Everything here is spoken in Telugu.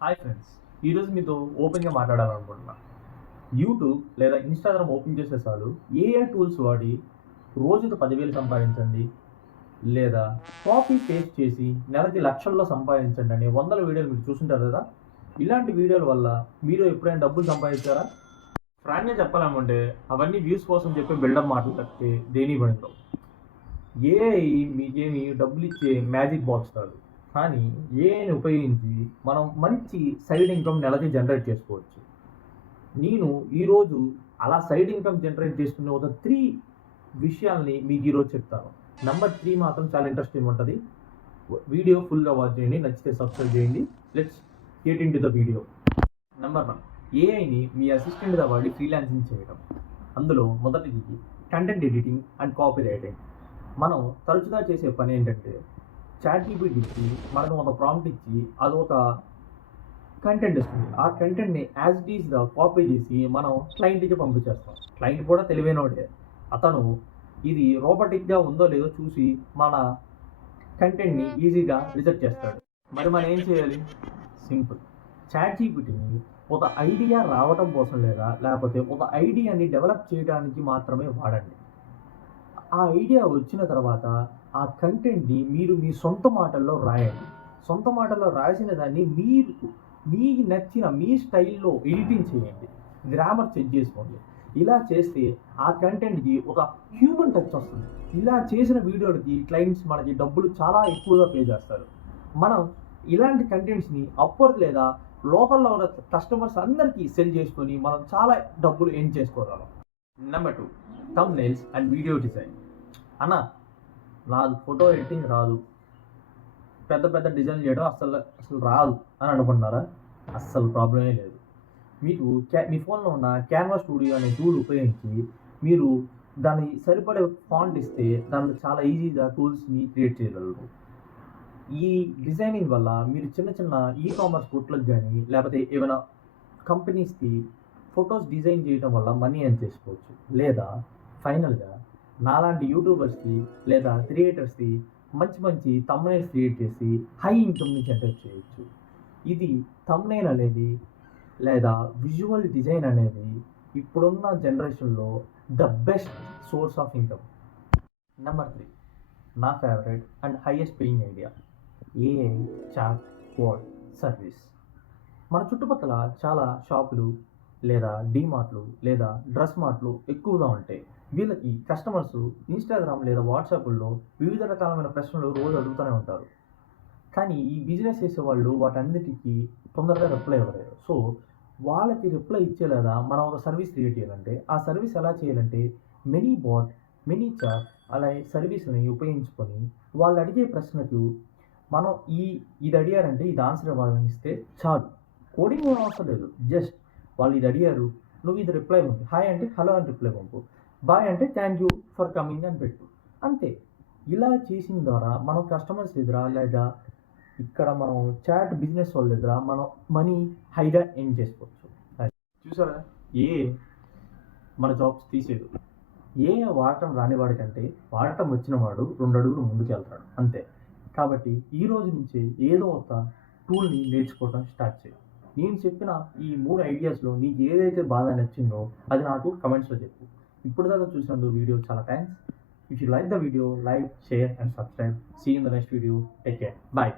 హాయ్ ఫ్రెండ్స్, ఈరోజు మీతో ఓపెన్గా మాట్లాడాలనుకుంటున్నా. యూట్యూబ్ లేదా ఇన్స్టాగ్రామ్ ఓపెన్ చేసే చాలు ఏఐ టూల్స్ వాడి రోజుకు 10,000 సంపాదించండి, లేదా కాపీ పేస్ట్ చేసి నెలకి లక్షల్లో సంపాదించండి అనే వందల వీడియోలు మీరు చూసుంటారు కదా. ఇలాంటి వీడియోల వల్ల మీరు ఎప్పుడైనా డబ్బులు సంపాదించారా? ఫ్రాంక్గా చెప్పాలనుకుంటే అవన్నీ వ్యూస్ కోసం చెప్పి బిల్డప్ మాటలు తప్పితే దేని పనిలో. ఏఐ మీకేమి డబ్బులు ఇచ్చే మ్యాజిక్ బాక్స్ కాదు, కానీ ఏఐని ఉపయోగించి మనం మంచి సైడ్ ఇన్కమ్ నెలకి జనరేట్ చేసుకోవచ్చు. నేను ఈరోజు అలా సైడ్ ఇన్కమ్ జనరేట్ చేసుకునే ఒక 3 విషయాల్ని మీకు ఈరోజు చెప్తాను. నెంబర్ 3 మాత్రం చాలా ఇంట్రెస్టింగ్ ఉంటుంది. వీడియో ఫుల్గా వాచ్ చేయండి, నచ్చితే సబ్స్క్రైబ్ చేయండి. Let's get in to the video. Number 1, ఏఐని మీ అసిస్టెంట్గా వాడి ఫ్రీలాన్సింగ్ చేయడం. అందులో మొదటిది content editing and copy writing. మనం తరచుగా చేసే పని ఏంటంటే చాట్‌జీపీటీకి మనం ఒక ప్రాంప్ట్ ఇచ్చి అది ఒక కంటెంట్ ఇస్తుంది. ఆ కంటెంట్‌ని యాజ్ ఇట్ ఈస్‌గా కాపీ చేసి మనం క్లయింట్‌కి పంపించేస్తాం. క్లయింట్ కూడా తెలివైనోడే. అతను ఇది రోబోటిక్‌గా ఉందో లేదో చూసి మన కంటెంట్‌ని ఈజీగా రిజెక్ట్ చేస్తాడు. మరి మనం ఏం చేయాలి? సింపుల్. చాట్‌జీపీటీని ఒక ఐడియా రావటం కోసం లేకపోతే ఒక ఐడియాని డెవలప్ చేయడానికి మాత్రమే వాడండి. ఆ ఐడియా వచ్చిన తర్వాత ఆ కంటెంట్‌ని మీరు మీ సొంత మాటల్లో రాయండి. సొంత మాటల్లో రాసిన దాన్ని మీకు నచ్చిన మీ స్టైల్‌లో ఎడిటింగ్ చేయండి. గ్రామర్ చెక్ చేసుకోండి. ఇలా చేస్తే ఆ కంటెంట్‌కి ఒక హ్యూమన్ టచ్ వస్తుంది. ఇలా చేసిన వీడియోలకి క్లయింట్స్ మనకి డబ్బులు చాలా ఎక్కువగా పే చేస్తారు. మనం ఇలాంటి కంటెంట్స్‌ని అప్‌వర్క్ లేదా లోకల్‌లో ఉన్న కస్టమర్స్ అందరికీ సెల్ చేసుకొని మనం చాలా డబ్బులు ఎర్న్ చేసుకోగలం. Number 2, thumbnails and video design. అన్న, నాకు ఫోటో ఎడిటింగ్ రాదు, పెద్ద పెద్ద డిజైన్ చేయడం అసలు రాదు అని అనుకుంటున్నారా? అస్సలు ప్రాబ్లమే లేదు. మీకు మీ ఫోన్లో ఉన్న క్యాన్వా స్టూడియో అనే టూల్ ఉపయోగించి మీరు దాన్ని సరిపడే ఫాంట్ ఇస్తే దాంట్లో చాలా ఈజీగా టూల్స్ని క్రియేట్ చేయగలరు. ఈ డిజైనింగ్ వల్ల మీరు చిన్న చిన్న కామర్స్ కొట్లకు కానీ లేకపోతే ఏమైనా కంపెనీస్కి ఫొటోస్ డిజైన్ చేయడం వల్ల మనీ ఎర్న్ చేసుకోవచ్చు. లేదా ఫైనల్గా నాలాంటి యూట్యూబర్స్కి లేదా క్రియేటర్స్కి మంచి మంచి థంబ్నెయిల్స్ క్రియేట్ చేసి హై ఇన్కమ్ని జనరేట్ చేయొచ్చు. ఇది థంబ్నెయిల్ అనేది లేదా విజువల్ డిజైన్ అనేది ఇప్పుడున్న జనరేషన్లో the best source of income. Number 3, నా favourite and highest paying idea, AI chatbot service. మన చుట్టుపక్కల చాలా షాపులు లేదా డీమార్ట్లు లేదా డ్రెస్ మార్ట్లు ఎక్కువగా ఉంటాయి. వీళ్ళకి కస్టమర్స్ ఇన్స్టాగ్రామ్ లేదా వాట్సాప్లో వివిధ రకాలమైన ప్రశ్నలు రోజు అడుగుతూనే ఉంటారు. కానీ ఈ బిజినెస్ చేసేవాళ్ళు వాటన్నిటికీ తొందరగా రిప్లై ఇవ్వలేరు. సో వాళ్ళకి రిప్లై ఇచ్చేలాగా మనం ఒక సర్వీస్ క్రియేట్ చేయాలంటే ఆ సర్వీస్ ఎలా చేయాలంటే మినీ బాట్, మినీ చాట్ అలా సర్వీస్ని ఉపయోగించుకొని వాళ్ళు అడిగే ప్రశ్నకు మనం ఇది అడిగారంటే ఇది ఆన్సర్ ఇవ్వాలని ఇస్తే చాలు. కోడింగ్ ఏం అవసరం లేదు. జస్ట్ వాళ్ళు ఇది అడిగారు, నువ్వు ఇది రిప్లై పంపు. హాయ్ అంటే హలో అని రిప్లై పంపు, బాయ్ అంటే థ్యాంక్ యూ ఫర్ కమింగ్ అని పెట్టు, అంతే. ఇలా చేసిన ద్వారా మనం కస్టమర్స్ ఎదురా లేదా ఇక్కడ మనం చాట్ బిజినెస్ వాళ్ళ దగ్గర మనం మనీ హైగా ఎర్న్ చేసుకోవచ్చు. చూసారా, ఏ మన జాబ్స్ తీసేదు. ఏ వాడటం రానివాడి కంటే వాడటం వచ్చిన వాడు 2 అడుగులు ముందుకు వెళ్తాడు, అంతే. కాబట్టి ఈ రోజు నుంచే ఏదో ఒక టూల్ని నేర్చుకోవడం స్టార్ట్ చేయి. నేను చెప్పిన ఈ 3 ఐడియాస్లో నీకు ఏదైతే బాగా నచ్చిందో అది నాకు కమెంట్స్లో చెప్పు. ఇప్పుడు దాకా చూసినందుకు వీడియో చాలా thanks. If you like the video, like, share and subscribe. See in the next video. Take care. Bye.